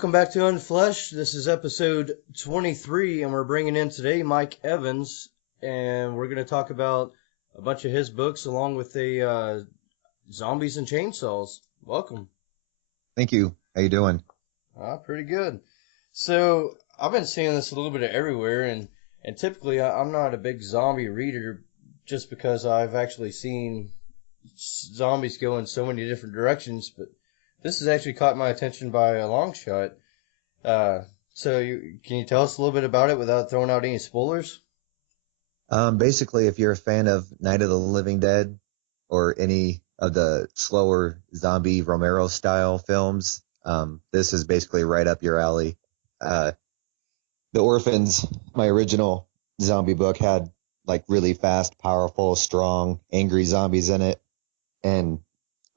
welcome back to Unfleshed. This is episode 23, and we're bringing in today Mike Evans, and we're going to talk about a bunch of his books along with the Zombies and Chainsaws. Welcome. Thank you. How you doing? Pretty good. So, I've been seeing this a little bit everywhere, and typically I'm not a big zombie reader just because I've actually seen zombies go in so many different directions, but this has actually caught my attention by a long shot. Can you tell us a little bit about it without throwing out any spoilers? Basically, if you're a fan of Night of the Living Dead or any of the slower zombie Romero style films, this is basically right up your alley. The Orphans, my original zombie book, had like really fast, powerful, strong, angry zombies in it, and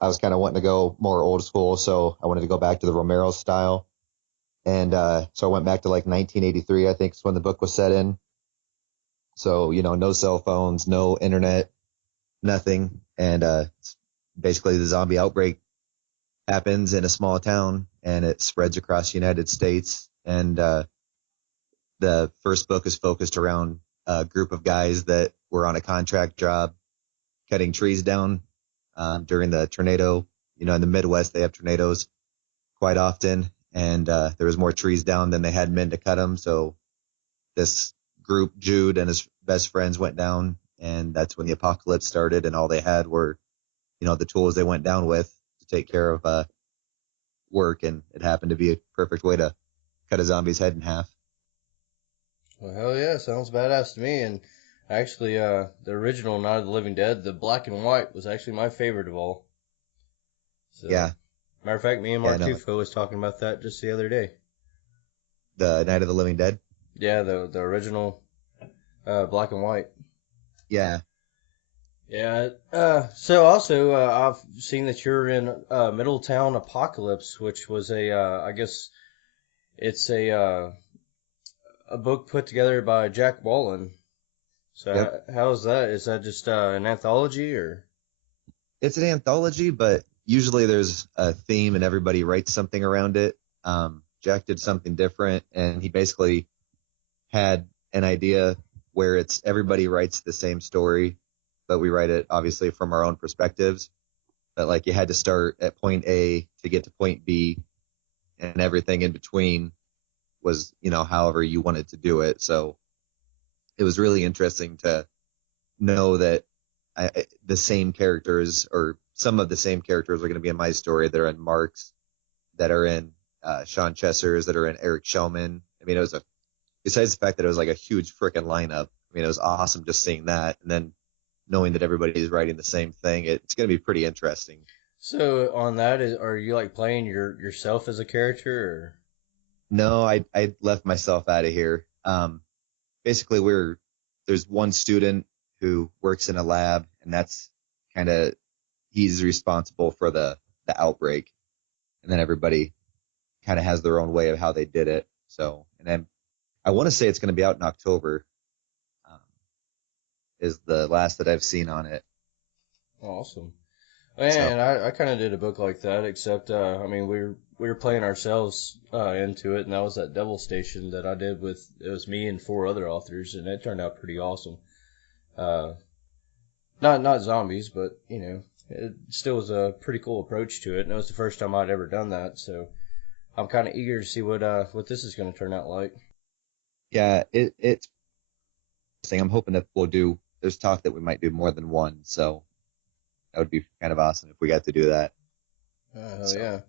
I was kind of wanting to go more old school, so I wanted to go back to the Romero style. And so I went back to like 1983, I think is when the book was set in. So, no cell phones, no internet, nothing. And basically the zombie outbreak happens in a small town and it spreads across the United States. And the first book is focused around a group of guys that were on a contract job cutting trees down during the tornado. In the Midwest, they have tornadoes quite often, and there was more trees down than they had men to cut them. So this group, Jude and his best friends, went down, and that's when the apocalypse started, and all they had were, the tools they went down with to take care of work, and it happened to be a perfect way to cut a zombie's head in half. Well, hell yeah, sounds badass to me. And actually, the original Night of the Living Dead, the black and white, was actually my favorite of all. So, Yeah. Matter of fact, me and Yeah, Mark no, Tufo was talking about that just the other day. the Night of the Living Dead. Yeah, the original black and white. Yeah. Yeah. So also, I've seen that you're in Middletown Apocalypse, which was I guess it's a book put together by Jack Wallen. So Yep. how is that? Is that just an anthology or? It's an anthology, but usually there's a theme and everybody writes something around it. Jack did something different, and he basically had an idea where it's everybody writes the same story, but we write it obviously from our own perspectives. But like you had to start at point A to get to point B, and everything in between was, however you wanted to do it. So it was really interesting to know that the same characters, or some of the same characters, are going to be in my story that are in Mark's, that are in Sean Chesser's, that are in Eric Shellman. I mean, besides the fact that it was like a huge freaking lineup, I mean, it was awesome just seeing that. And then knowing that everybody is writing the same thing, it's going to be pretty interesting. So on that, are you like playing yourself as a character or? No, I left myself out of here. Basically, there's one student who works in a lab, and that's kind of, he's responsible for the outbreak, and then everybody kind of has their own way of how they did it. So, and then I want to say it's going to be out in October, um, is the last that I've seen on it. Awesome. So Man, I kind of did a book like that, except I mean we were playing ourselves into it, and that was that Devil Station that I did with, it was me and four other authors, and it turned out pretty awesome. Uh, not zombies, but it still was a pretty cool approach to it, and it was the first time I'd ever done that, so I'm kind of eager to see what this is going to turn out like. yeah, it's interesting. I'm hoping that there's talk that we might do more than one. So that would be kind of awesome if we got to do that. Oh So, yeah.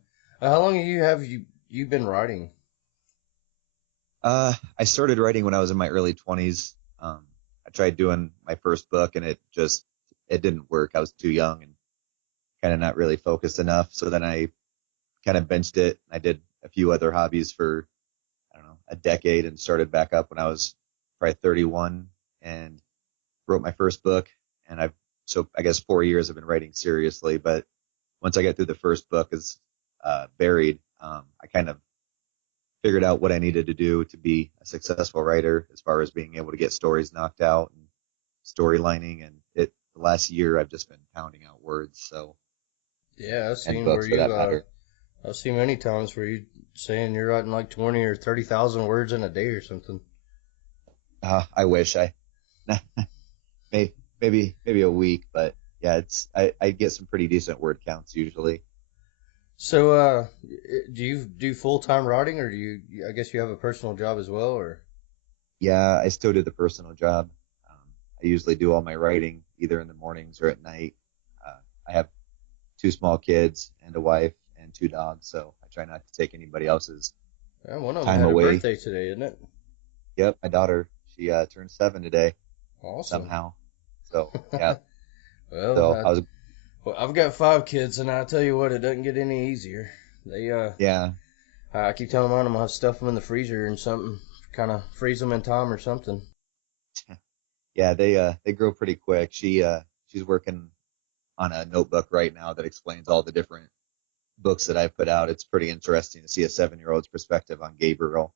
How long have you been writing? I started writing when I was in my early 20s. I tried doing my first book, and it didn't work. I was too young and kind of not really focused enough. So then I kind of benched it. I did a few other hobbies for, I don't know, a decade, and started back up when I was probably 31 and wrote my first book. And so I guess 4 years I've been writing seriously. But once I got through the first book is buried, I kind of figured out what I needed to do to be a successful writer, as far as being able to get stories knocked out and storylining. And the last year I've just been pounding out words. So, Yeah, I've and seen where books for you that matter. I've seen many times where you saying you're writing like 20 or 30,000 words in a day or something. I wish maybe a week, but yeah, I get some pretty decent word counts usually. So, do you do full-time writing, or do I guess you have a personal job as well, or? Yeah, I still do the personal job. I usually do all my writing either in the mornings or at night. I have two small kids and a wife and two dogs, so I try not to take anybody else's Yeah, one of them time had a away. birthday today, isn't it? Yep, my daughter, she turned 7 today Awesome. somehow. So yeah, Well, so I was well, I've got 5 kids, and I tell you what, it doesn't get any easier. They, yeah I keep telling mine I'm gonna have to stuff them in the freezer and something, kind of freeze them in time or something. yeah they grow pretty quick. She's working on a notebook right now that explains all the different books that I put out. It's pretty interesting to see a 7-year-old's perspective on Gabriel.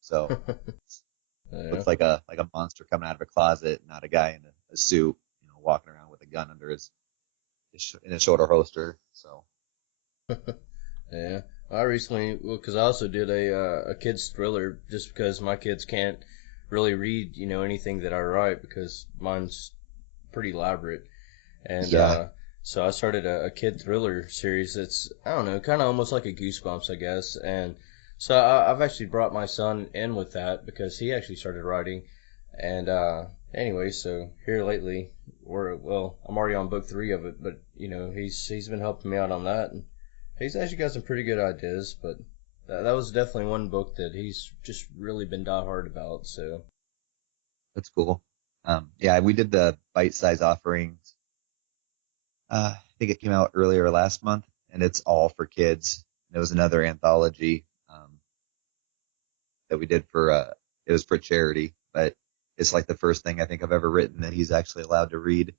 So Yeah. looks like a monster coming out of a closet, not a guy in a suit, walking around with a gun under in his shoulder holster. So Yeah, I recently, well, because I also did a kids thriller, just because my kids can't really read, anything that I write because mine's pretty elaborate, and yeah, so I started a kid thriller series that's, I don't know, kind of almost like a Goosebumps, I guess, and so I've actually brought my son in with that because he actually started writing, and anyway, so here lately I'm already on book 3 of it, but he's been helping me out on that. And he's actually got some pretty good ideas, but that was definitely one book that he's just really been diehard about. So that's cool. Yeah, we did the bite size offerings. I think it came out earlier last month, and it's all for kids. There was another anthology that we did for it was for charity, but it's like the first thing I think I've ever written that he's actually allowed to read.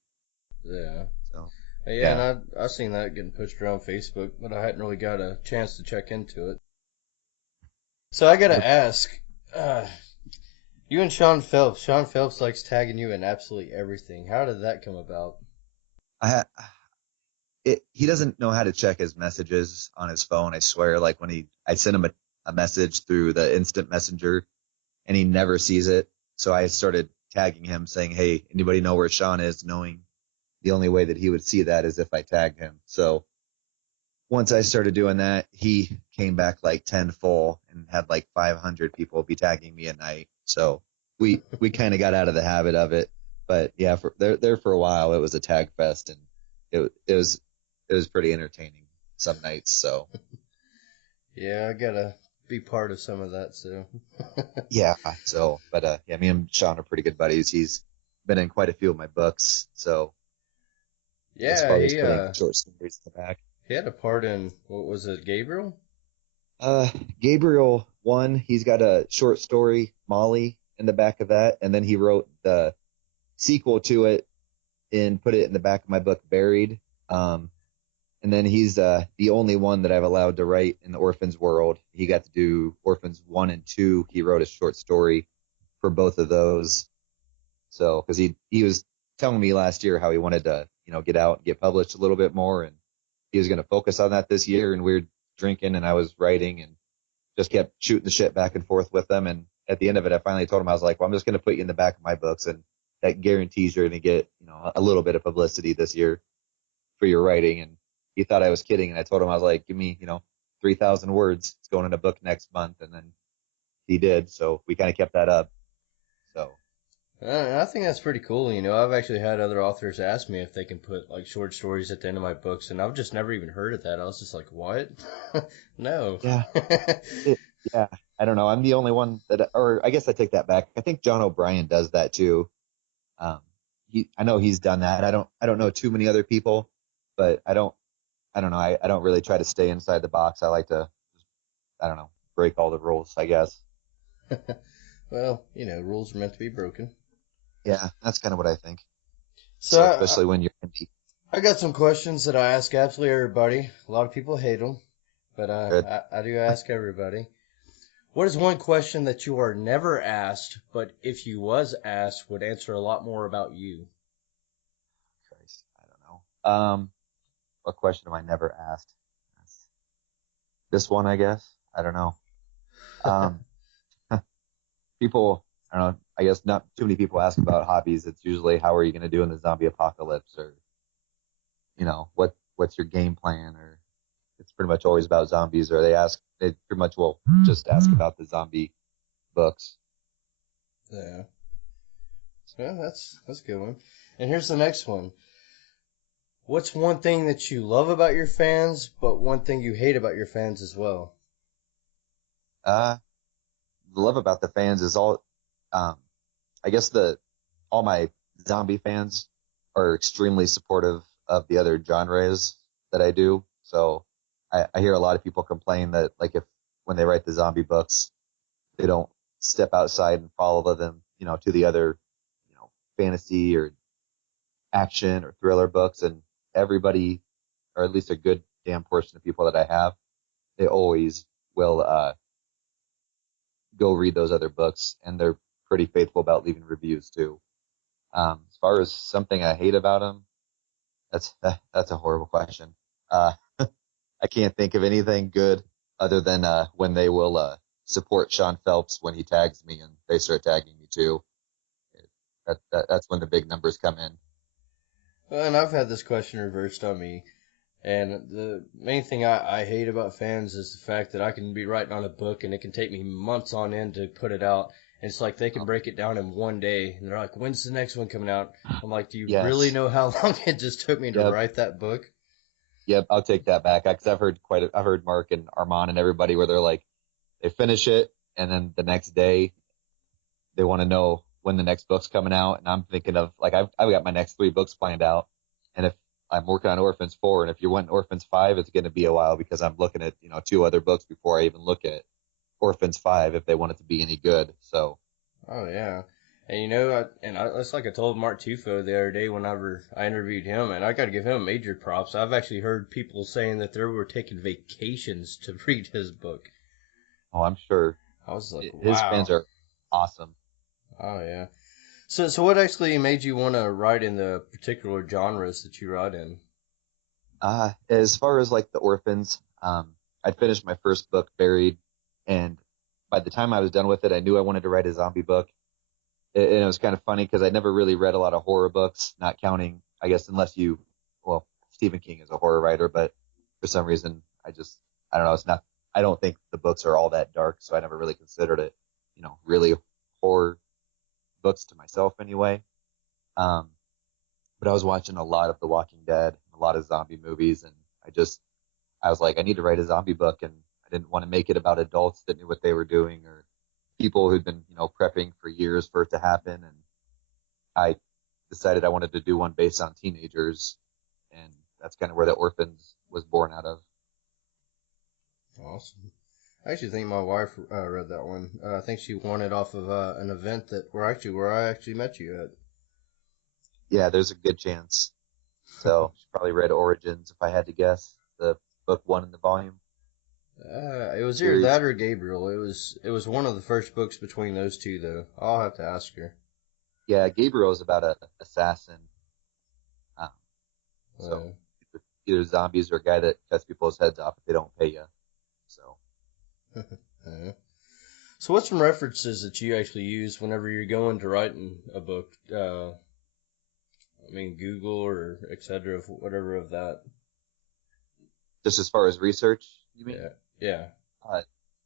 yeah, So yeah, and yeah, I seen that getting pushed around Facebook, but I hadn't really got a chance to check into it. So I gotta ask, uh, you and Sean Phelps. Sean Phelps likes tagging you in absolutely everything. How did that come about? I he doesn't know how to check his messages on his phone. I swear, like when I send him a message through the instant messenger and he never sees it. So I started tagging him saying, "Hey, anybody know where Sean is?" Knowing the only way that he would see that is if I tagged him. So once I started doing that, he came back like 10 full and had like 500 people be tagging me a night. So we kind of got out of the habit of it. But yeah, for there for a while, it was a tag fest, and it was pretty entertaining some nights. So Yeah, I gotta be part of some of that. So yeah, but yeah, me and Sean are pretty good buddies. He's been in quite a few of my books. So as yeah, far as putting short stories in the back, he had a part in, what was it, Gabriel? uh, Gabriel one, he's got a short story Molly in the back of that, and then he wrote the sequel to it and put it in the back of my book Buried. Um, and then he's the only one that I've allowed to write in the Orphans world. He got to do Orphans 1 and 2. He wrote a short story for both of those. So, because he was telling me last year how he wanted to, get out and get published a little bit more, and he was going to focus on that this year. And we were drinking, and I was writing, and just kept shooting the shit back and forth with them. And at the end of it, I finally told him, I was like, well, I'm just going to put you in the back of my books, and that guarantees you're going to get, a little bit of publicity this year for your writing. And he thought I was kidding, and I told him, I was like, give me, 3,000 words. It's going in a book next month, and then he did. So we kind of kept that up. So I think that's pretty cool. I've actually had other authors ask me if they can put like short stories at the end of my books, and I've just never even heard of that. I was just like, what? No. yeah, it, yeah. I don't know. I'm the only one that, or I guess I take that back. I think John O'Brien does that too. Um, I know he's done that. I don't know too many other people, but I don't know. I don't really try to stay inside the box. I like to, I don't know, break all the rules, I guess. Well, rules are meant to be broken. Yeah, that's kind of what I think. So So, especially when you're indie. I got some questions that I ask absolutely everybody. A lot of people hate them, but Good. I do ask everybody. What is one question that you are never asked, but if you was asked, would answer a lot more about you? Christ, I don't know. What question am I never asked? this one, I guess. I don't know. Um, people, I don't know. I guess not too many people ask about hobbies. It's usually how are you going to do in the zombie apocalypse, or what's your game plan, or it's pretty much always about zombies, or they pretty much will just ask about the zombie books. Yeah. Yeah, that's a good one. And here's the next one. What's one thing that you love about your fans, but one thing you hate about your fans as well? Uh, the love about the fans is um, I guess all my zombie fans are extremely supportive of the other genres that I do. So I hear a lot of people complain that like if when they write the zombie books, they don't step outside and follow them, to the other, fantasy or action or thriller books. And everybody, or at least a good damn portion of people that I have, they always will go read those other books, and they're pretty faithful about leaving reviews too. As far as something I hate about them, that's a horrible question. Uh, I can't think of anything good other than when they will support Sean Phelps when he tags me, and they start tagging me too. That's when the big numbers come in. Well, and I've had this question reversed on me. And the main thing I hate about fans is the fact that I can be writing on a book and it can take me months on end to put it out. And it's like they can Um, break it down in one day. And they're like, when's the next one coming out? I'm like, do you really yes, know how long it just took me to yep, write that book? yep. I'll take that back because I've heard Mark and Armand and everybody where they're like they finish it, and then the next day they want to know when the next book's coming out. And I'm thinking of like I've got my next three books planned out, and if I'm working on Orphans 4, and if you want Orphans 5, it's going to be a while because I'm looking at two other books before I even look at Orphans 5 if they want it to be any good. So Oh, yeah. And it's like I told Mark Tufo the other day whenever I interviewed him, and I got to give him major props. I've actually heard people saying that they were taking vacations to read his book. I'm sure I was like, his fans wow. are awesome. Oh, yeah. So what actually made you want to write in the particular genres that you write in? As far as like the orphans, I'd finished my first book, Buried, and by the time I was done with it, I knew I wanted to write a zombie book. And it was kind of funny because I never really read a lot of horror books, not counting, I guess, well, Stephen King is a horror writer, but for some reason, I don't know, I don't think the books are all that dark, so I never really considered it, really horror books to myself anyway. Um, but I was watching a lot of The Walking Dead, a lot of zombie movies, and I was like, I need to write a zombie book, and I didn't want to make it about adults that knew what they were doing or people who'd been, prepping for years for it to happen. And I decided I wanted to do one based on teenagers, and that's kind of where the Orphans was born out of. Awesome. I actually think my wife read that one. I think she won it off of an event that where I actually met you Yeah, there's a good chance. So she probably read Origins, if I had to guess, the book one in the volume at. It was either series. that or Gabriel. It was one of the first books between those two, though. I'll have to ask her. Yeah, Gabriel is about a assassin. Um, so Uh, either zombies or a guy that cuts people's heads off if they don't pay you. So uh, so, what's some references that you actually use whenever you're going to writing a book? I mean, Google or etc. Whatever of that. just as far as research, you mean? Yeah, yeah. Uh,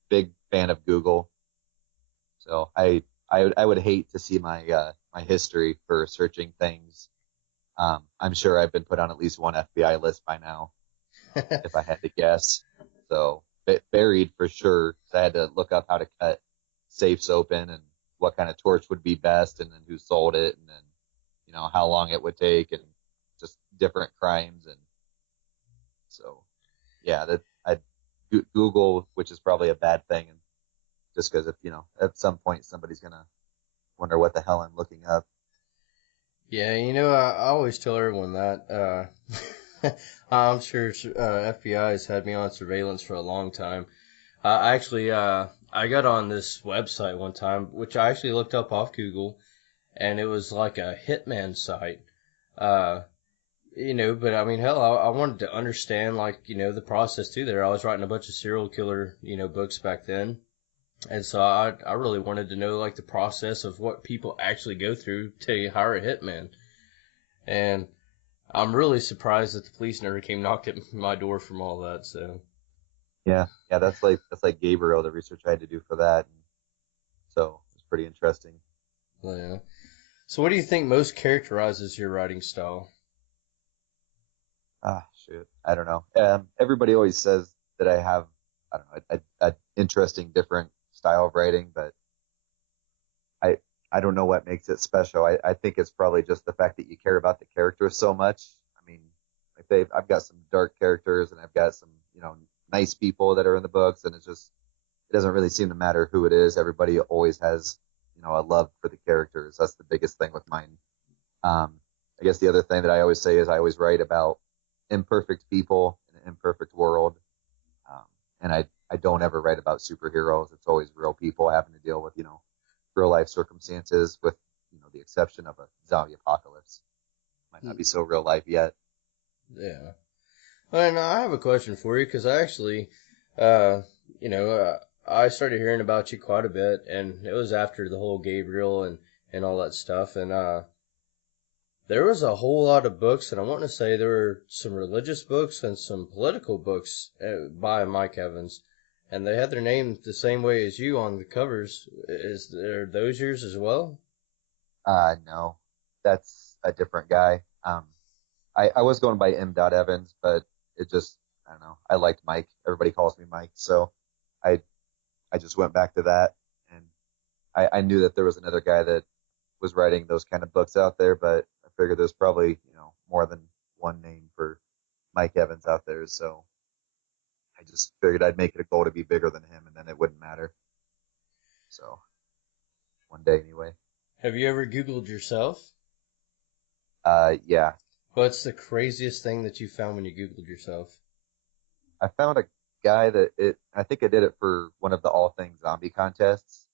Big fan of Google. So I would hate to see my history for searching things. I'm sure I've been put on at least one FBI list by now, if I had to guess. So buried for sure. 'Cause I had to look up how to cut safes open and what kind of torch would be best, and then who sold it, and then how long it would take, and just different crimes. And so yeah, that I Google, which is probably a bad thing, and just because if at some point somebody's gonna wonder what the hell I'm looking up. Yeah, I always tell everyone that. I'm sure FBI has had me on surveillance for a long time. I got on this website one time, which I actually looked up off Google, and it was like a hitman site. Uh, but I mean, hell, I wanted to understand, like, the process too there. I was writing a bunch of serial killer, books back then. And so I really wanted to know, like, the process of what people actually go through to hire a hitman. And I'm really surprised that the police never came knocked at my door from all that. So, Yeah, yeah, that's like Gabriel, the research I had to do for that. And so it's pretty interesting. yeah. So what do you think most characterizes your writing style? Ah, shoot, I don't know. Everybody always says that I have, I don't know, a interesting, different style of writing, but I I don't know what makes it special. I think it's probably just the fact that you care about the characters so much. I mean, like I've got some dark characters and I've got some, nice people that are in the books, and it doesn't really seem to matter who it is. Everybody always has, a love for the characters. That's the biggest thing with mine. Um, I guess the other thing that I always say is I always write about imperfect people in an imperfect world. Um, and I don't ever write about superheroes. It's always real people having to deal with, real life circumstances with, the exception of a zombie apocalypse. Might not be so real life yet. Yeah. And I have a question for you because I actually, uh, I started hearing about you quite a bit, and it was after the whole Gabriel and all that stuff. And there was a whole lot of books, and I want to say there were some religious books and some political books by Mike Evans, and they had their name the same way as you on the covers. Is there those yours as well? No, that's a different guy. I was going by M. Evans, but it just, I don't know. I liked Mike. Everybody calls me Mike. So I, I just went back to that. And I knew that there was another guy that was writing those kind of books out there, but I figured there's probably, more than one name for Mike Evans out there. So I just figured I'd make it a goal to be bigger than him, and then it wouldn't matter. So one day anyway. Have you ever Googled yourself? Yeah, What's the craziest thing that you found when you Googled yourself? I found a guy that I think I did it for one of the all things zombie contests.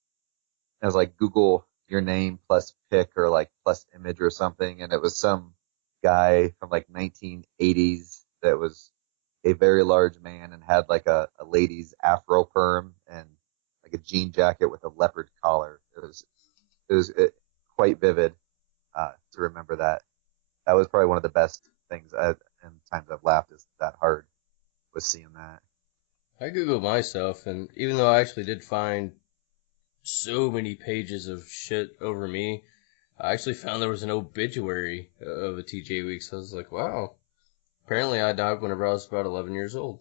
It was like Google your name plus pic or like plus image or something, and it was some guy from like 1980s that was a very large man and had like a lady's afro perm and like a jean jacket with a leopard collar. It was quite vivid to remember that. That was probably one of the best things and times I've laughed is that hard was seeing that. I Googled myself, and even though I actually did find so many pages of shit over me, I actually found there was an obituary of a TJ Weeks. I was like, wow. Apparently, I died whenever I was about 11 years old.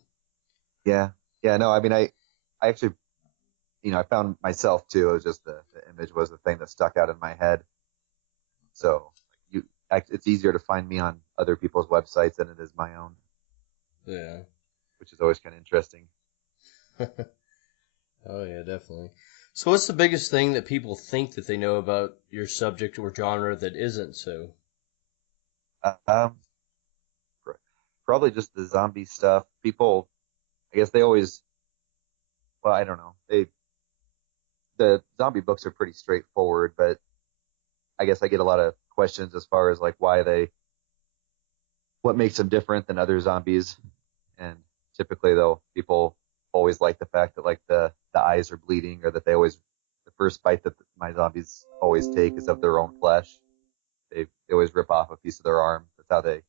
Yeah, yeah. No, I mean, I actually, I found myself too. It was just the image was the thing that stuck out in my head. So it's easier to find me on other people's websites than it is my own, Yeah. which is always kind of interesting. Oh, yeah, definitely. So, what's the biggest thing that people think that they know about your subject or genre that isn't so? Um, Probably just the zombie stuff. People, I guess they always, well, I don't know. The zombie books are pretty straightforward, but I guess I get a lot of questions as far as like what makes them different than other zombies. And typically, though, people always like the fact that like the eyes are bleeding, or that the first bite that my zombies always take is of their own flesh. They always rip off a piece of their arm. That's how they.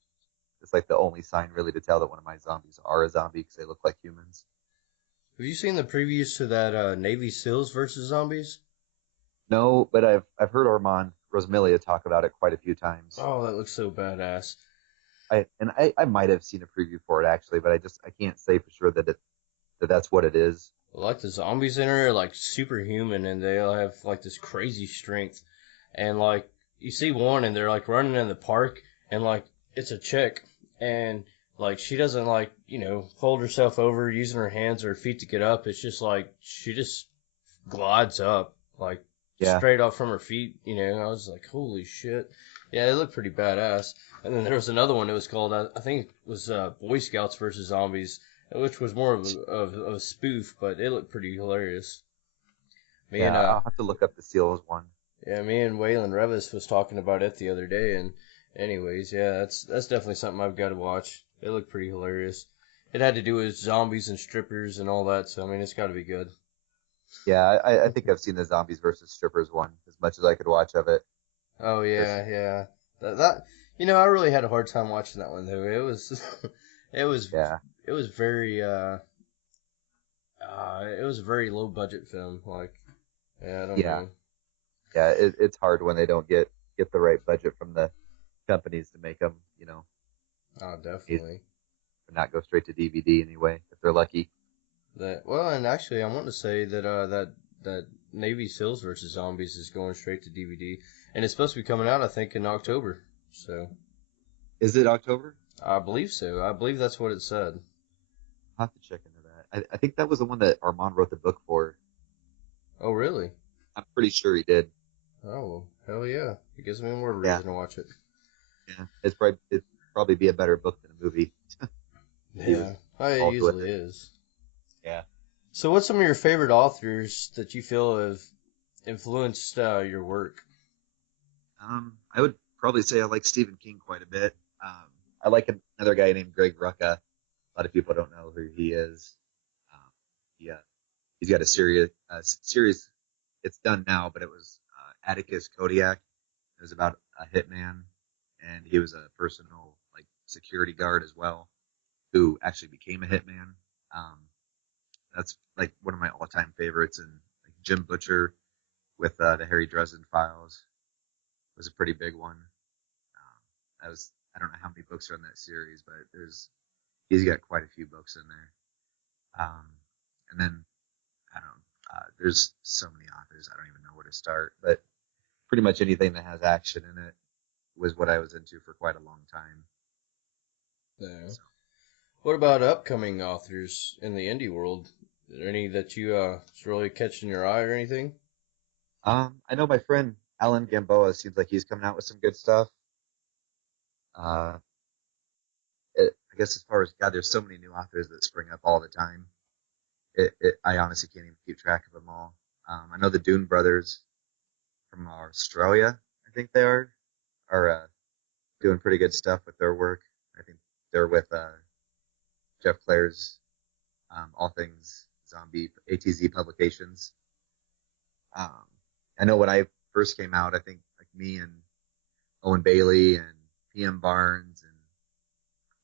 It's like the only sign really to tell that one of my zombies are a zombie because they look like humans. Have you seen the previews to that Navy SEALs versus zombies? No, but I've heard Ormond Rosamilia talk about it quite a few times. Oh, that looks so badass. I might have seen a preview for it actually, but I can't say for sure that's what it is. Like the zombies in it are like superhuman, and they all have like this crazy strength. And like you see one, and they're like running in the park, and like it's a chick, and like she doesn't like fold herself over using her hands or feet to get up. It's just like she just glides up like Yeah, straight up from her feet. I was like, holy shit. Yeah, it looked pretty badass. And then there was another one that was called, I think it was Boy Scouts versus Zombies, which was more of a spoof, but it looked pretty hilarious. Me and yeah. I'll have to look up the Seals one. yeah, me and Waylon Revis was talking about it the other day, and Anyways, yeah, that's definitely something I've got to watch. It looked pretty hilarious. It had to do with zombies and strippers and all that, so I mean, it's got to be good. Yeah, I think I've seen the zombies versus strippers one as much as I could watch of it. Oh This, yeah, yeah. That I really had a hard time watching that one though. It was it was yeah, it was very it was a very low budget film. Like, yeah, I don't yeah, know. yeah. It's hard when they don't get the right budget from the companies to make them, Oh, amazing, definitely. or not go straight to DVD anyway if they're lucky. That well, and actually, I want to say that that Navy SEALs versus Zombies is going straight to DVD, and it's supposed to be coming out, I think, in October. So Is it October? I believe so. I believe that's what it said. I'll have to check into that. I think that was the one that Armand wrote the book for. Oh, really? I'm pretty sure he did. Oh, well, hell yeah! It gives me more Yeah, reason to watch it. yeah. It'd probably be a better book than a movie. He was Yeah, it involved with usually it. is. Yeah. So, what's some of your favorite authors that you feel have influenced your work? I would probably say I like Stephen King quite a bit. I like another guy named Greg Rucka. A lot of people don't know who he is. Um, yeah, he's got a series. It's done now, but it was Atticus Kodiak. It was about a hitman, and he was a personal like security guard as well, who actually became a hitman. Um, that's like one of my all-time favorites. And like Jim Butcher with the Harry Dresden Files was a pretty big one. I don't know how many books are in that series, but he's got quite a few books in there. And then I don't there's so many authors I don't even know where to start, but pretty much anything that has action in it was what I was into for quite a long time. Yeah. So What about upcoming authors in the indie world? Are there any that you is really catching your eye or anything? I know my friend Alan Gamboa seems like he's coming out with some good stuff. Uh, I guess as far as God, there's so many new authors that spring up all the time. I honestly can't even keep track of them all. I know the Dune brothers from Australia, I think they are doing pretty good stuff with their work. I think they're with Jeff Clare's All Things Zombie ATZ Publications. Um, I know when I first came out, I think like me and Owen Bailey and PM Barnes and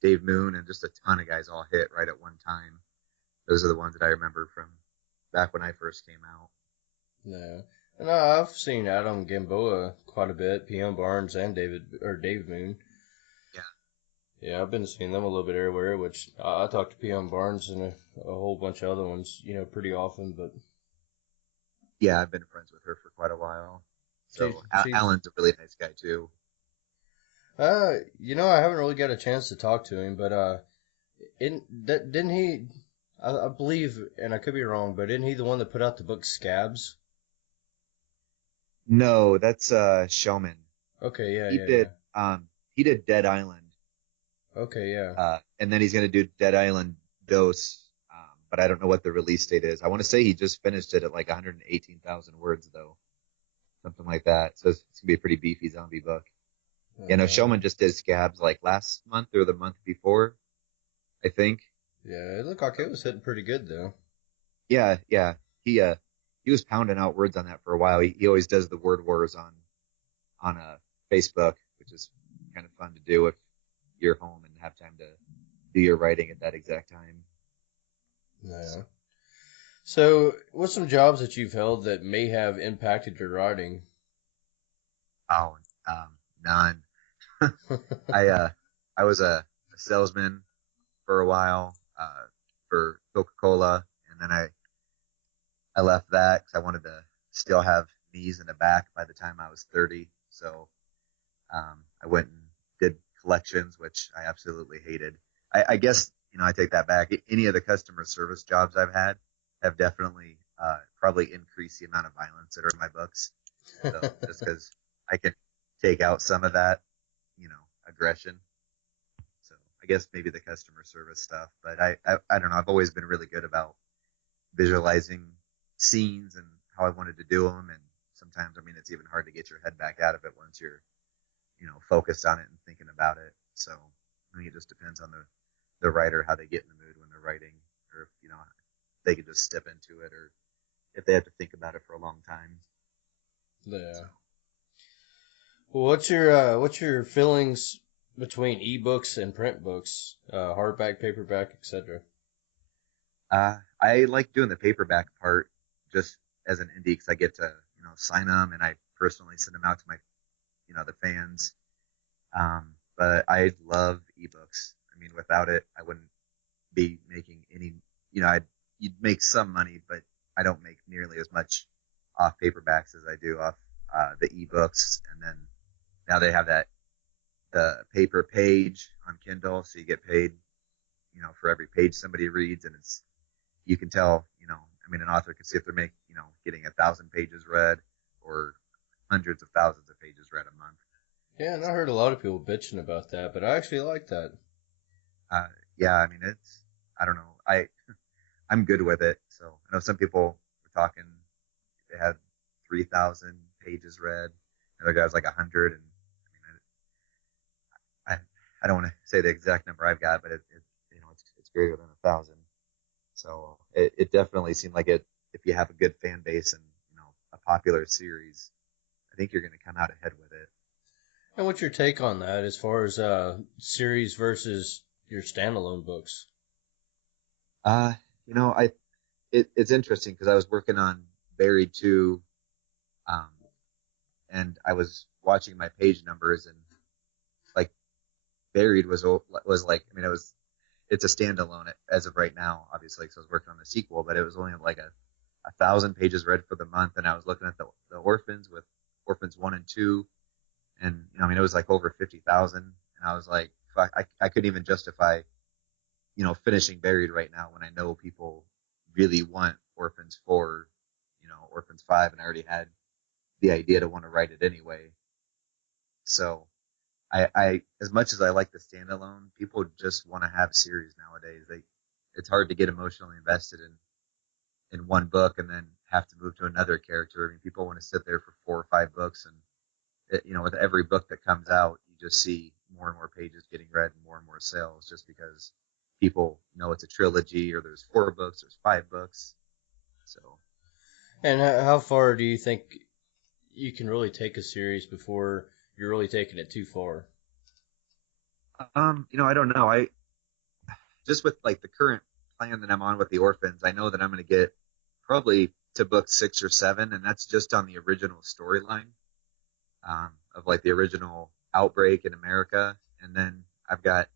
Dave Moon and just a ton of guys all hit right at one time. Those are the ones that I remember from back when I first came out. Yeah. And I've seen Adam Gamboa quite a bit, PM Barnes and Dave Moon. Yeah, Yeah, I've been seeing them a little bit everywhere, which I talk to PM Barnes and a whole bunch of other ones, pretty often. But yeah, I've been friends with her for quite a while. she, So she's, Alan's a really nice guy too. I haven't really got a chance to talk to him, but didn't he? I believe, and I could be wrong, but isn't he the one that put out the book Scabs? No, that's Showman. Okay, yeah, He yeah, yeah. did he did Dead Island, Okay, yeah. and then he's gonna do Dead Island Dose, but I don't know what the release date is. I want to say he just finished it at like 118,000 words though, something like that. So it's gonna be a pretty beefy zombie book. Uh, Showman just did Scabs like last month or the month before, I think. yeah, it looked like it was hitting pretty good though. Yeah, yeah. He was pounding out words on that for a while. He always does the word wars on Facebook, which is kind of fun to do if you're home and have time to do your writing at that exact time. So, Yeah. So, what's some jobs that you've held that may have impacted your writing? oh, none. I I was a salesman for a while for Coca-Cola, and then I left that because I wanted to still have knees and a back by the time I was 30. So I went and did collections, which I absolutely hated. I guess I take that back. Any of the customer service jobs I've had have definitely probably increased the amount of violence that are in my books. So just because I can take out some of that, aggression. So I guess maybe the customer service stuff, but I don't know. I've always been really good about visualizing scenes and how I wanted to do them, and sometimes I mean it's even hard to get your head back out of it once you're focused on it and thinking about it. So I think it just depends on the writer, how they get in the mood when they're writing, or if, they can just step into it, or if they have to think about it for a long time. So, Yeah. Well, what's your feelings between ebooks and print books, hardback, paperback, etc.? I like doing the paperback part just as an indie because I get to, sign them and I personally send them out to my, the fans. But I love ebooks. I mean, without it, I wouldn't be making any, you'd make some money, but I don't make nearly as much off paperbacks as I do off the ebooks. And then now they have the paper page on Kindle, so you get paid, for every page somebody reads, and you can tell, I mean, an author can see if they're getting 1,000 pages read or hundreds of thousands of pages read a month. Yeah, and I heard a lot of people bitching about that, but I actually like that. Uh, yeah, I mean, I don't know. I'm good with it. So I know some people were talking, they had 3,000 pages read. Another guy's like 100. And I mean, I don't want to say the exact number I've got, but it's greater than 1,000. So it definitely seemed like it, if you have a good fan base and, a popular series, I think you're going to come out ahead with it. And what's your take on that as far as series versus your standalone books? Uh, it's interesting because I was working on Buried 2, um, and I was watching my page numbers, and like Buried was like, I mean, it's a standalone as of right now, obviously, because I was working on the sequel, but it was only like a 1,000 pages read for the month, and I was looking at the Orphans with Orphans 1 and 2, and I mean, it was like over 50,000, and I was like, fuck, I couldn't even justify, finishing Buried right now when I know people really want Orphans 4, Orphans 5, and I already had the idea to want to write it anyway. So I as much as I like the standalone, people just want to have series nowadays. It's hard to get emotionally invested in one book and then have to move to another character. I mean, people want to sit there for 4 or 5 books, and with every book that comes out, you just see more and more pages getting read and more sales, just because people know it's a trilogy, or there's 4 books, there's 5 books. So, And how far do you think you can really take a series before you're really taking it too far? I don't know. I just with like the current plan that I'm on with the Orphans, I know that I'm going to get probably to book 6 or 7, and that's just on the original storyline, of like the original outbreak in America. And then I've got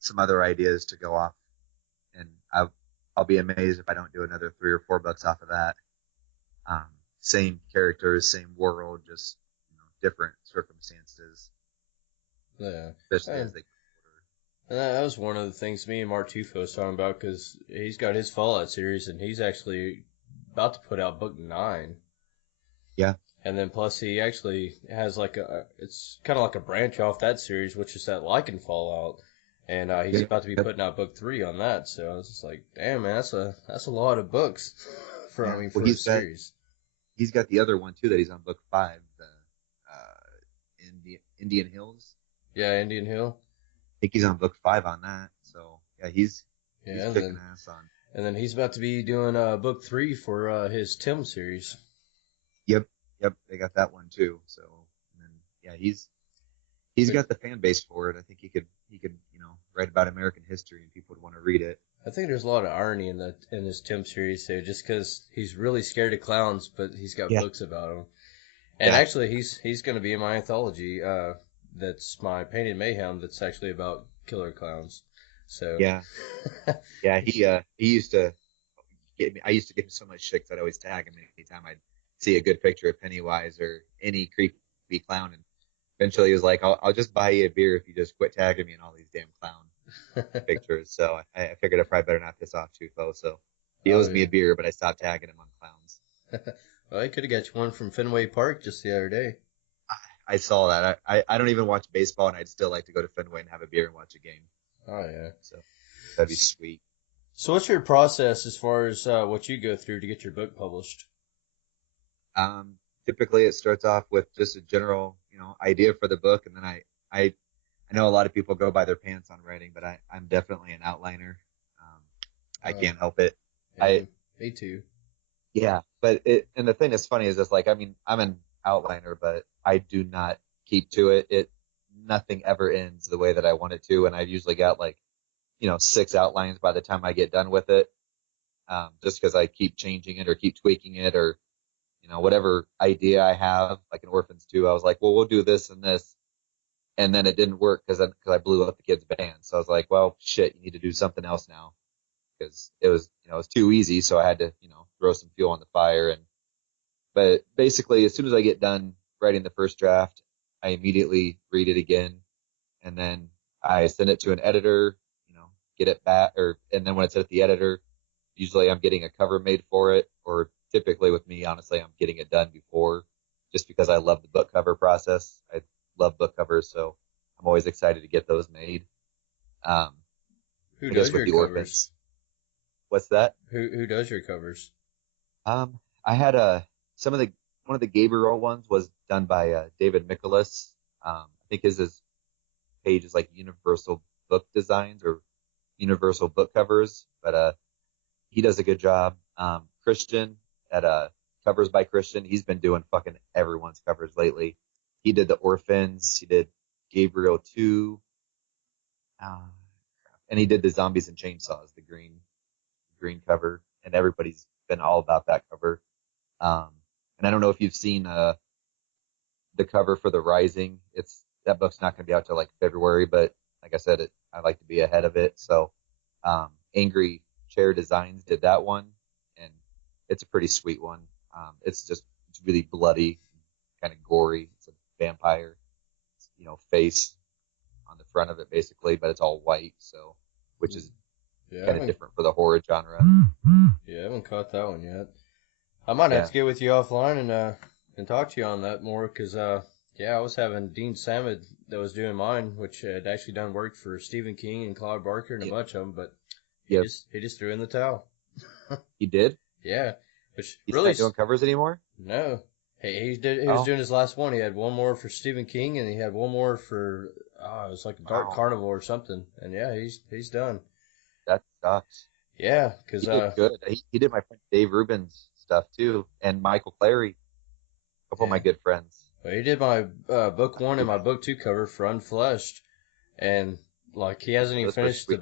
some other ideas to go off, and I'll be amazed if I don't do another 3 or 4 books off of that. Um, Same characters, same world, just different circumstances, Yeah. especially as And they get that was one of the things me and Martufo was talking about because he's got his Fallout series and he's actually about to put out book 9. older. Yeah, And then plus he actually has like it's kind of like a branch off that series, which is that Lycan Fallout. And he's yeah, about to be yep, putting out book 3 on that. So I was just like, damn man, that's a lot of books for I yeah. mean Well, for a series. he's got the other one too that he's on book 5, the Indian Hills. Yeah, Indian Hill. I think he's on book 5 on that. So yeah, he's Yeah, and kicking then ass on. he's about to be doing book 3 for his Tim series. Yep, yep, they got that one too. So and then yeah, he's But got the fan base for it. I think he could write about American history and people would want to read it. I think there's a lot of irony in this Tim series too, just because he's really scared of clowns, but he's got Yeah, books about them. And yeah, actually, he's going to be in my anthology. That's my Painted Mayhem. That's actually about killer clowns. So, yeah, yeah. He used to get me. I used to give him so much shit 'cause I'd always tag him anytime I'd see a good picture of Pennywise or any creepy clown. And eventually he was like, I'll just buy you a beer if you just quit tagging me in all these damn clown pictures. So I figured I probably better not piss off Tufo. So he oh owes me yeah. a beer, but I stopped tagging him on clowns. Well, I could have got you one from Fenway Park just the other day. I saw that. I don't even watch baseball, and I'd still like to go to Fenway and have a beer and watch a game. Oh yeah. So that'd be sweet. So, what's your process as far as what you go through to get your book published? Typically, it starts off with just a general, idea for the book, and then I I know a lot of people go by their pants on writing, but I'm definitely an outliner. Um, I Uh, can't help it. yeah, I me too. Yeah, but and the thing that's funny is, it's like, I mean, I'm an outliner, but I do not keep to it. Nothing ever ends the way that I want it to, and I've usually got like, 6 outlines by the time I get done with it. Just because I keep changing it or keep tweaking it, or whatever idea I have, like in Orphans 2, I was like, well, we'll do this and this, and then it didn't work because I blew up the kid's band. So I was like, well, shit, you need to do something else now, because it was too easy. So I had to throw some fuel on the fire. But basically, as soon as I get done writing the first draft, I immediately read it again, and then I send it to an editor, get it back, and then when it's at the editor, usually I'm getting a cover made for it, or typically with me, honestly, I'm getting it done before, just because I love the book cover process. I love book covers, so I'm always excited to get those made. Um, Who I guess does with your the covers? orphans, what's that? Who does your covers? I had some of the one of the Gabriel ones was done by David Michaelis. I think his page is like Universal Book Designs or Universal Book Covers, but he does a good job. Christian at Covers by Christian, he's been doing fucking everyone's covers lately. He did the Orphans, he did Gabriel 2, uh, and he did the Zombies and Chainsaws, the green cover, and everybody's been all about that cover. Um, and I don't know if you've seen the cover for The Rising. That book's not going to be out till like February, but like I said, I like to be ahead of it. So Angry Chair Designs did that one, and it's a pretty sweet one. It's really bloody, kind of gory. It's a vampire, face on the front of it basically, but it's all white, so which is Yeah, I kind of haven't. different for the horror genre. Yeah, I haven't caught that one yet. I might have Yeah, to get with you offline and talk to you on that more, because yeah, I was having Dean Samad that was doing mine, which had actually done work for Stephen King and Clive Barker and a yeah, bunch of them, but yeah. he just threw in the towel. He did. Yeah, which He's really not doing covers anymore. no. He was Oh, doing his last one. He had one more for Stephen King, and he had one more for it was like a Dark wow, Carnival or something. And yeah, he's done. that sucks. Yeah, because He did good. He did my friend Dave Rubin's stuff too, and Michael Clary, a couple of my yeah, good friends. well, he did my book one and Did my book two cover for Unfleshed, and like those were sweet.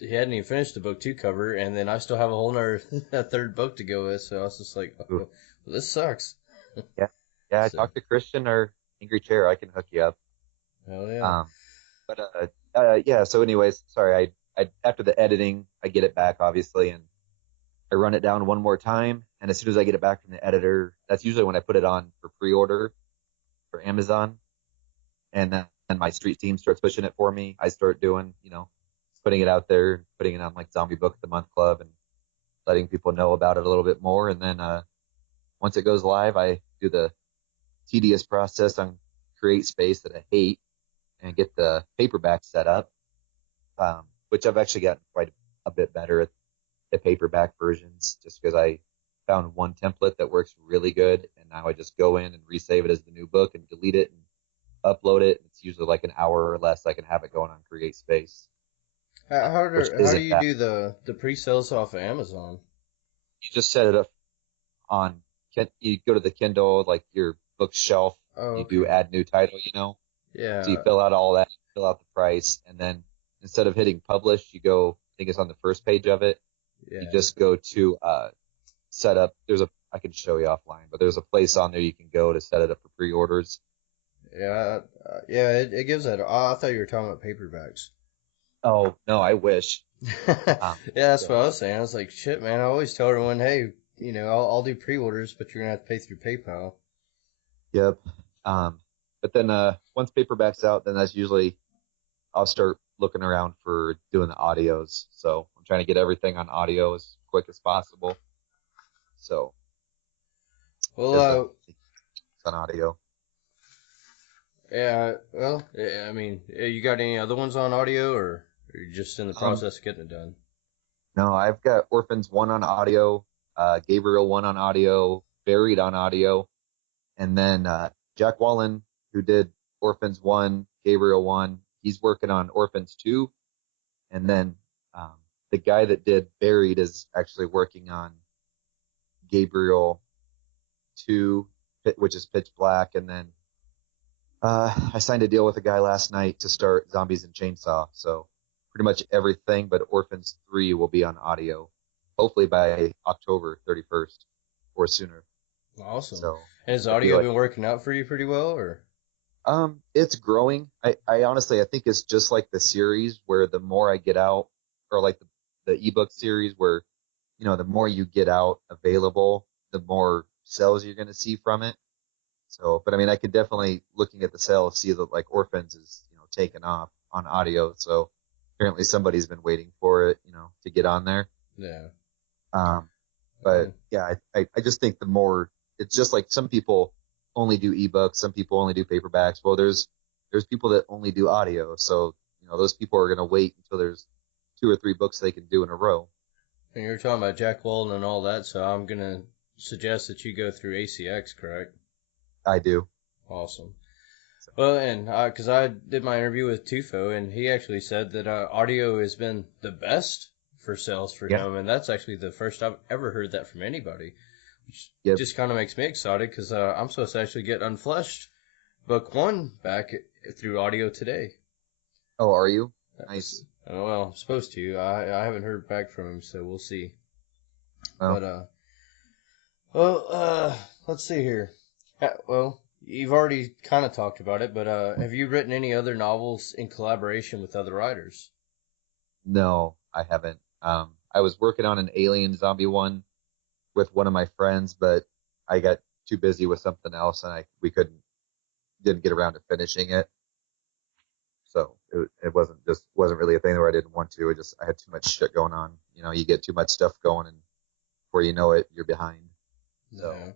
he hadn't even finished the book two cover, and then I still have a whole nother a third book to go with. So I was just like, oh, Ooh, well, this sucks. yeah, yeah. I So talked to Christian or Angry Chair. I can hook you up. hell yeah. Um, but yeah. So, anyways, sorry. I after the editing, I get it back obviously, and I run it down one more time. And as soon as I get it back from the editor, that's usually when I put it on for pre-order for Amazon, and then my street team starts pushing it for me. I start doing, putting it out there, putting it on like Zombie Book of the Month Club, and letting people know about it a little bit more. And then once it goes live, I do the tedious process on Create Space that I hate, and get the paperback set up, which I've actually gotten quite a bit better at the paperback versions, just because I found one template that works really good, and now I just go in and resave it as the new book and delete it and upload it. It's usually like an hour or less. I can have it going on Create Space, which How do isn't you bad. do the pre-sales off of Amazon? You just set it up on, you go to the Kindle, like your bookshelf, Oh, you do okay. add new title, so you Yeah, fill out all that, fill out the price, and then instead of hitting publish, you go, I think it's on the first page of it, you yeah, just go to set up. I can show you offline, but there's a place on there you can go to set it up for pre-orders. yeah, yeah. It gives that. Oh, I thought you were talking about paperbacks. Oh no, I wish. Yeah, that's what So, I was saying. I was like, shit, man. I always tell everyone, hey, I'll do pre-orders, but you're gonna have to pay through PayPal. yep. Um, but then once paperback's out, then that's usually I'll start looking around for doing the audios. So I'm trying to get everything on audio as quick as possible. So Well, there's definitely on audio. yeah. Well, yeah, I mean, you got any other ones on audio, or are you just in the Um, process of getting it done? no, I've got Orphans 1 on audio, Gabriel 1 on audio, Buried on audio, and then Jack Wallen who did Orphans 1, Gabriel 1. He's working on Orphans 2. And then um, the guy that did Buried is actually working on Gabriel 2, which is Pitch Black. And then I signed a deal with a guy last night to start Zombies and Chainsaw. So pretty much everything but Orphans 3 will be on audio, hopefully by October 31st or sooner. Awesome. So And has I feel audio like been working out for you pretty well, or? it's growing. I honestly, I think it's just like the series where the more I get out, or like the ebook series where, the more you get out available, the more sales you're going to see from it. So, but I mean, I could definitely, looking at the sales, see that like Orphans is, taken off on audio. So apparently somebody's been waiting for it, to get on there. Yeah. Um, Uh, but yeah, I just think the more, it's just like some people only do ebooks, some people only do paperbacks. Well, there's people that only do audio. So, those people are going to wait until there's 2 or 3 books they can do in a row. and you're talking about Jack Walden and all that, so I'm gonna suggest that you go through ACX, correct? I do. Awesome. So, Well, and because I did my interview with Tufo, and he actually said that audio has been the best for sales for yeah, him, and that's actually the first I've ever heard that from anybody, which yep. just kind of makes me excited because I'm supposed to actually get Unfleshed book one back through audio today. Oh, are you? That's- Nice. well, I'm supposed to. I haven't heard back from him, so we'll see. Well, But well, let's see here. Well, you've already kind of talked about it, but have you written any other novels in collaboration with other writers? no, I haven't. I was working on an alien zombie one with one of my friends, but I got too busy with something else and we didn't get around to finishing it. So it wasn't really a thing where I didn't want to. I had too much shit going on. You get too much stuff going, and before you know it, you're behind. So, Yeah.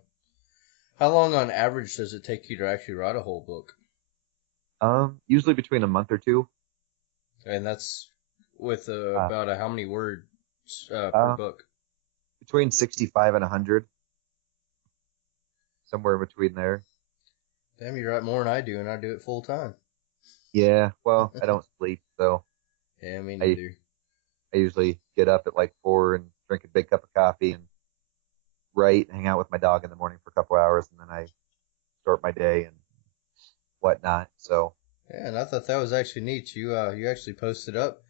How long on average does it take you to actually write a whole book? usually between a month or two. And that's with Uh, about how many words per uh, book? between 65 and 100, somewhere in between there. Damn, you write more than I do, and I do it full time. Yeah. Well, I don't sleep, so Yeah, me I neither. I usually get up at like 4 and drink a big cup of coffee and write, hang out with my dog in the morning for a couple hours, and then I start my day and whatnot. So, Yeah, and I thought that was actually neat. You actually posted up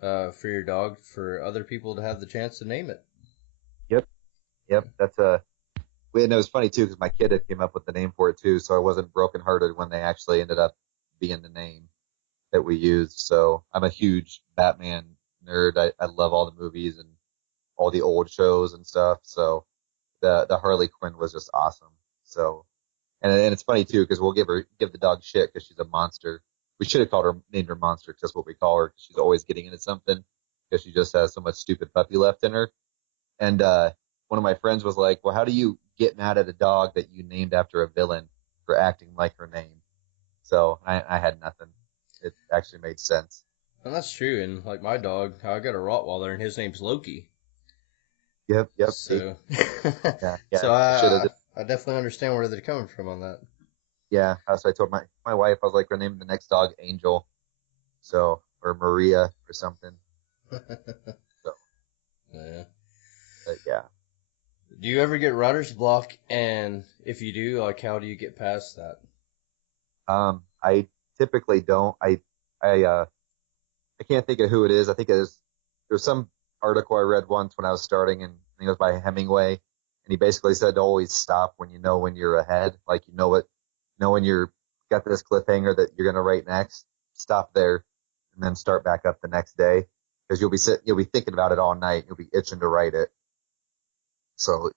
for your dog for other people to have the chance to name it. yep, yep. And it was funny too because my kid had came up with the name for it too, so I wasn't brokenhearted when they actually ended up being the name that we used. So I'm a huge Batman nerd. I love all the movies and all the old shows and stuff. So the Harley Quinn was just awesome. So and it's funny too because we'll give the dog shit because she's a monster. We should have named her Monster because that's what we call her. 'Cause she's always getting into something because she just has so much stupid puppy left in her. And one of my friends was like, "Well, how do you get mad at a dog that you named after a villain for acting like her name?" So I had nothing. It actually made sense. And that's true. And like my dog, I got a Rottweiler, and his name's Loki. Yep, yep. See, So, yeah, yeah. so I should have. I definitely understand where they're coming from on that. Yeah. So I told my wife, I was like, we're naming the next dog Angel, so or Maria or something. So, Yeah. but yeah. Do you ever get writer's block? And if you do, like, how do you get past that? I typically don't. I I can't think of who it is. I think there's some article I read once when I was starting, and I think it was by Hemingway, and he basically said to always stop when you know when you're ahead, like when you're got this cliffhanger that you're gonna write next. Stop there, and then start back up the next day because you'll be thinking about it all night. You'll be itching to write it. So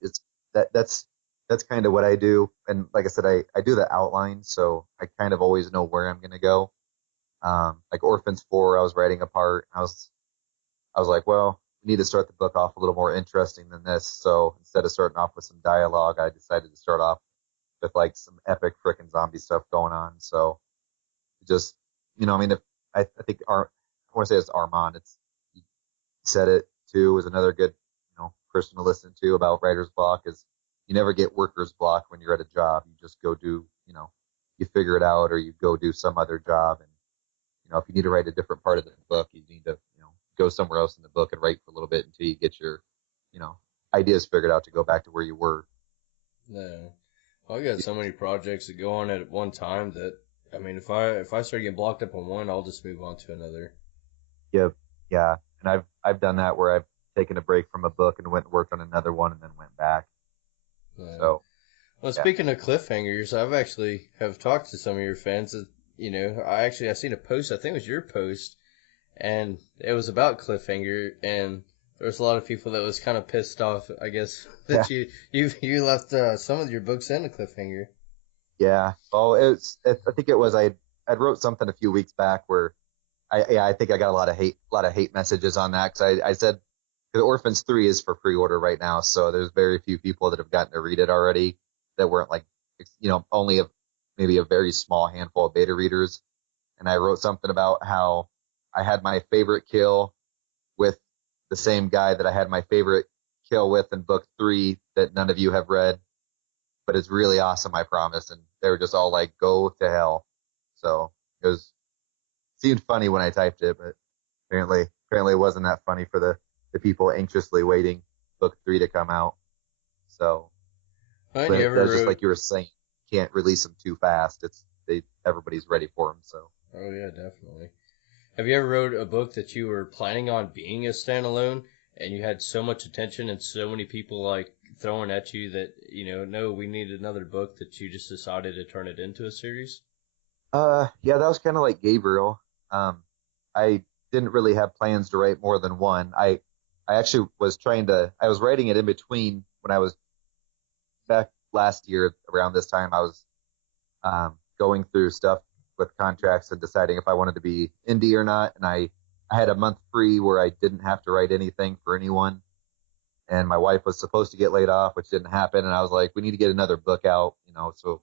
that's kind of what I do. And like I said, I do the outline, so I kind of always know where I'm gonna go. Like Orphans 4, I was writing a part. I was like, well, we need to start the book off a little more interesting than this. So instead of starting off with some dialogue, I decided to start off with like some epic frickin' zombie stuff going on. So just, I mean, if I think I want to say it's Armand. He said it too. Was another good, person to listen to about writer's block is you never get worker's block when you're at a job. You just go do, you figure it out or you go do some other job. And, if you need to write a different part of the book, you need to, go somewhere else in the book and write for a little bit until you get your, you know, ideas figured out to go back to where you were. No. Well, I got so many projects that go on at one time that I mean, if I start getting blocked up on one, I'll just move on to another. Yeah. Yeah. And I've done that where I've taken a break from a book and went and worked on another one and then went back. Uh, So, well, yeah. speaking of cliffhangers, I've actually have talked to some of your fans that I seen a post. I think it was your post, and it was about cliffhanger, and there was a lot of people that was kind of pissed off. I guess Yeah. that you left some of your books in a cliffhanger. Yeah. Well, I think it was, I wrote something a few weeks back where I think I got a lot of hate messages on that. Cause I said, the Orphans 3 is for pre-order right now. So there's very few people that have gotten to read it already that weren't like, only maybe a very small handful of beta readers. And I wrote something about how I had my favorite kill with the same guy that I had my favorite kill with in book 3 that none of you have read, but it's really awesome, I promise. And they were just all like, go to hell. So seemed funny when I typed it, but apparently it wasn't that funny for the people anxiously waiting book 3 to come out. So, And you but ever that's just wrote? like you were saying, can't release them too fast. Everybody's ready for them. So, Oh yeah, definitely. Have you ever wrote a book that you were planning on being a standalone, and you had so much attention and so many people like throwing at you that no, we need another book, that you just decided to turn it into a series? yeah, that was kind of like Gabriel. I didn't really have plans to write more than one. I actually I was writing it in between when I was back last year around this time. I was going through stuff with contracts and deciding if I wanted to be indie or not. And I had a month free where I didn't have to write anything for anyone. And my wife was supposed to get laid off, which didn't happen. And I was like, we need to get another book out, so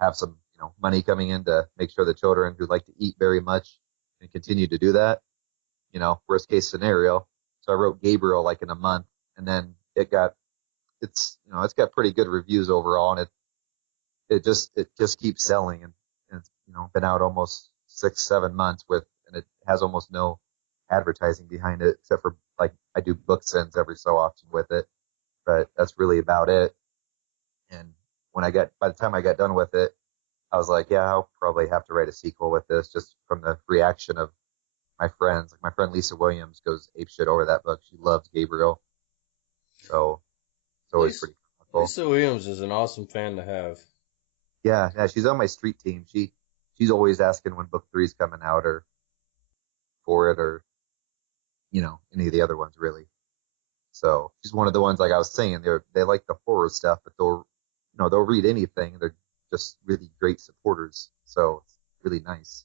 have some, money coming in to make sure the children who like to eat very much and continue to do that, worst case scenario. So I wrote Gabriel like in a month, and then it's got pretty good reviews overall, and it just keeps selling, and it's been out almost 6 7 months and it has almost no advertising behind it except for like I do book sends every so often with it, but that's really about it. And by the time I got done with it, I was like, yeah, I'll probably have to write a sequel with this, just from the reaction of my friends. Like my friend Lisa Williams goes apeshit over that book. She loves Gabriel, so it's always Lisa, pretty comical. Lisa Williams is an awesome fan to have. Yeah, yeah, she's on my street team. She's always asking when book 3's coming out or for it, or any of the other ones really. So she's one of the ones, like I was saying, they like the horror stuff, but they'll read anything. They're just really great supporters. So it's really nice.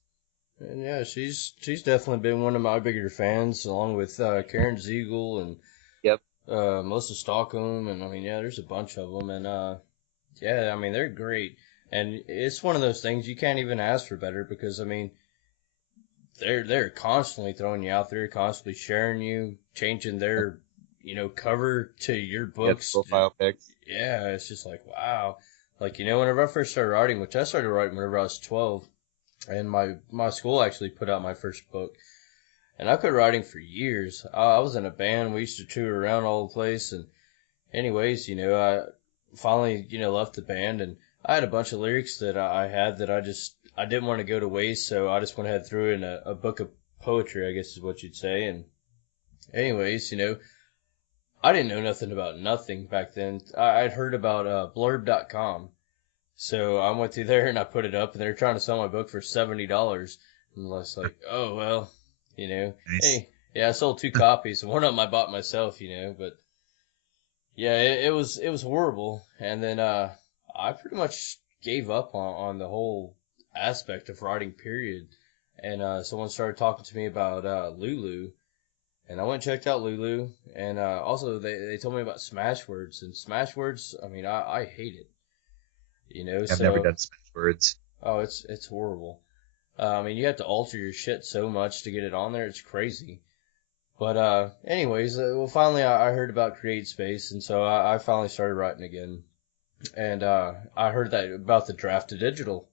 And yeah, she's definitely been one of my bigger fans, along with Karen Ziegel and Yep. Melissa Stockholm, and I mean, yeah, there's a bunch of them, and yeah, I mean, they're great. And it's one of those things you can't even ask for better, because I mean, they're constantly throwing you out there, constantly sharing you, changing their cover to your Yep. books. Profile pics. Yeah, it's just like wow. Like whenever I first started writing, which I started writing whenever I was 12, and my school actually put out my first book, and I quit writing for years. I was in a band. We used to tour around all the place, and anyways, I finally left the band, and I had a bunch of lyrics that I had that I didn't want to go to waste, so I just went ahead and threw in a book of poetry, I guess is what you'd say. And anyways, I didn't know nothing about nothing back then. I'd heard about blurb.com. So I went through there and I put it up, and they were trying to sell my book for $70. And I was like, oh well, Nice. hey, yeah, I sold two copies. One of them I bought myself, but yeah, it was horrible. And then I pretty much gave up on the whole aspect of writing. Period. And someone started talking to me about Lulu, and I went and checked out Lulu, and also they told me about Smashwords, and Smashwords. I mean, I hate it. I've never So done Smash Words. oh, it's horrible. I mean, you have to alter your shit so much to get it on there. It's crazy. But anyways, well, finally I heard about Create Space, and so I finally started writing again. And I heard that about the draft to digital.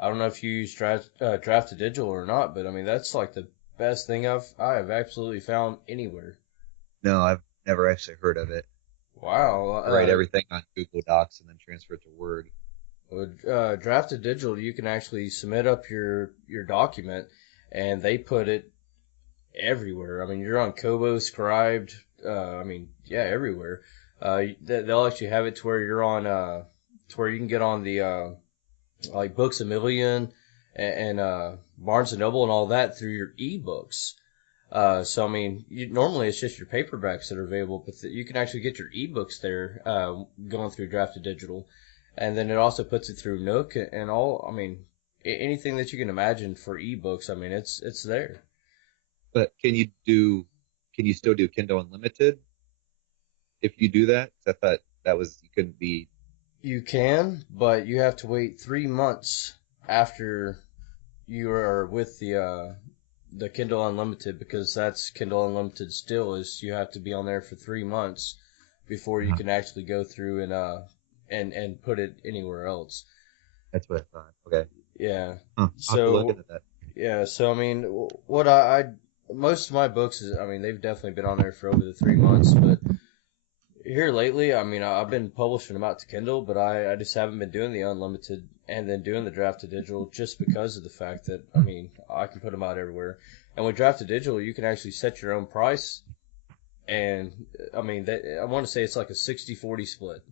I don't know if you use Draft to Digital or not, but I mean that's like the best thing I have absolutely found anywhere. No, I've never actually heard of it. Wow. I write everything on Google Docs and then transfer it to Word. Draft to Digital, you can actually submit up your document, and they put it everywhere. I mean, you're on Kobo, Scribed. I mean, yeah, everywhere. They'll actually have it to where you're on, to where you can get on the like Books a Million and Barnes and Noble and all that through your ebooks. So I mean, normally it's just your paperbacks that are available, but you can actually get your ebooks there going through Draft to Digital, and then it also puts it through Nook and all. I mean, anything that you can imagine for ebooks. I mean, it's there. But can you still do Kindle Unlimited if you do that? 'Cause I thought that was, you couldn't be. You can, but you have to wait 3 months after you are with the Kindle Unlimited, because that's Kindle Unlimited still is you have to be on there for 3 months before you can actually go through and put it anywhere else. That's what I thought. Okay. Yeah. I'll have to look So into that. yeah. So I mean, what I most of my books is, I mean, they've definitely been on there for over the 3 months, but here lately, I mean, I've been publishing them out to Kindle, but I just haven't been doing the unlimited and then doing the Draft to Digital just because of the fact that, I mean, I can put them out everywhere. And with Draft to Digital, you can actually set your own price. And, I mean, I want to say it's like a 60-40 split.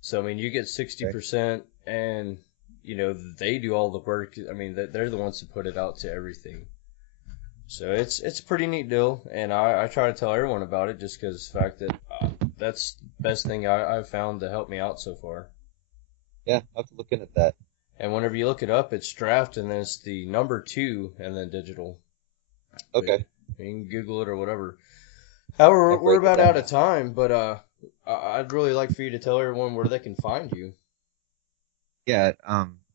So, I mean, you get 60% and, you know, they do all the work. I mean, they're the ones that put it out to everything. So it's a pretty neat deal, and I try to tell everyone about it just because the fact that that's the best thing I've found to help me out so far. Yeah, I'll have to look into that. And whenever you look it up, it's Draft, and then it's the number 2, and then Digital. Okay. But you can Google it or whatever. However, we're about out of time, but I'd really like for you to tell everyone where they can find you. Yeah,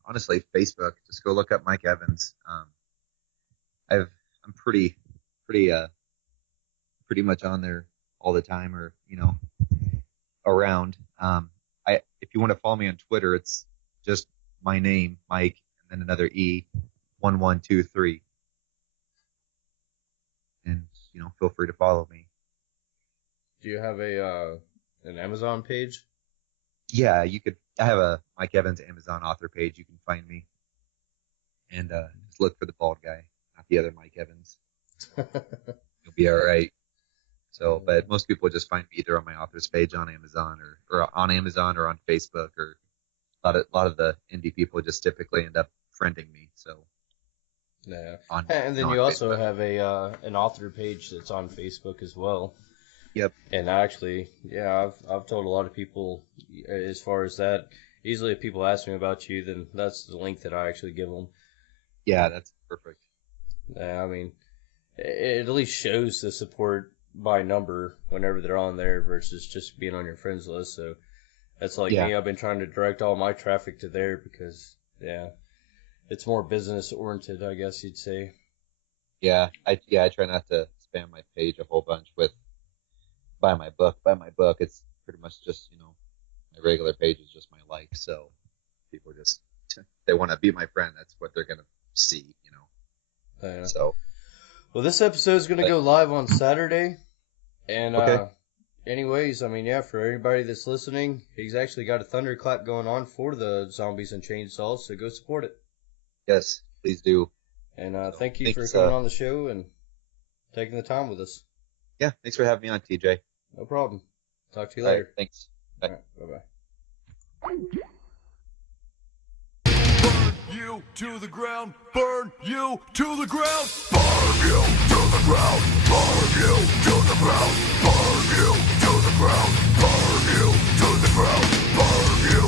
honestly, Facebook. Just go look up Mike Evans. I'm pretty much on there all the time, or around. If you want to follow me on Twitter, it's just my name, Mike, and then another E, 1123, and feel free to follow me. Do you have an Amazon page? Yeah, you could. I have a Mike Evans Amazon author page. You can find me, and just look for the bald guy, not the other Mike Evans. You'll be all right. So, but most people just find me either on my author's page on Amazon or on Amazon or on Facebook, or a lot of the indie people just typically end up friending me. So, yeah. And then you also have an author page that's on Facebook as well. Yep. And actually, yeah, I've told a lot of people as far as that. Easily, if people ask me about you, then that's the link that I actually give them. Yeah, that's perfect. Yeah, I mean, it at least shows the support by number whenever they're on there versus just being on your friends list. So that's like me. I've been trying to direct all my traffic to there because, yeah, it's more business oriented, I guess you'd say. Yeah, I try not to spam my page a whole bunch with buy my book. It's pretty much just my regular page is just my like. So people just they want to be my friend. That's what they're gonna see. Yeah. So. Well, this episode is going to go live on Saturday. And anyways, I mean, yeah, for everybody that's listening, he's actually got a thunderclap going on for the Zombies and Chainsaws, so go support it. Yes, please do. And thank you for coming on the show and taking the time with us. Yeah, thanks for having me on, TJ. No problem. Talk to you later. Right, thanks. Bye. All right, bye-bye. You to the ground, burn you to the ground, burn you to the ground, burn you to the ground, burn you to the ground, burn you to the ground, burn you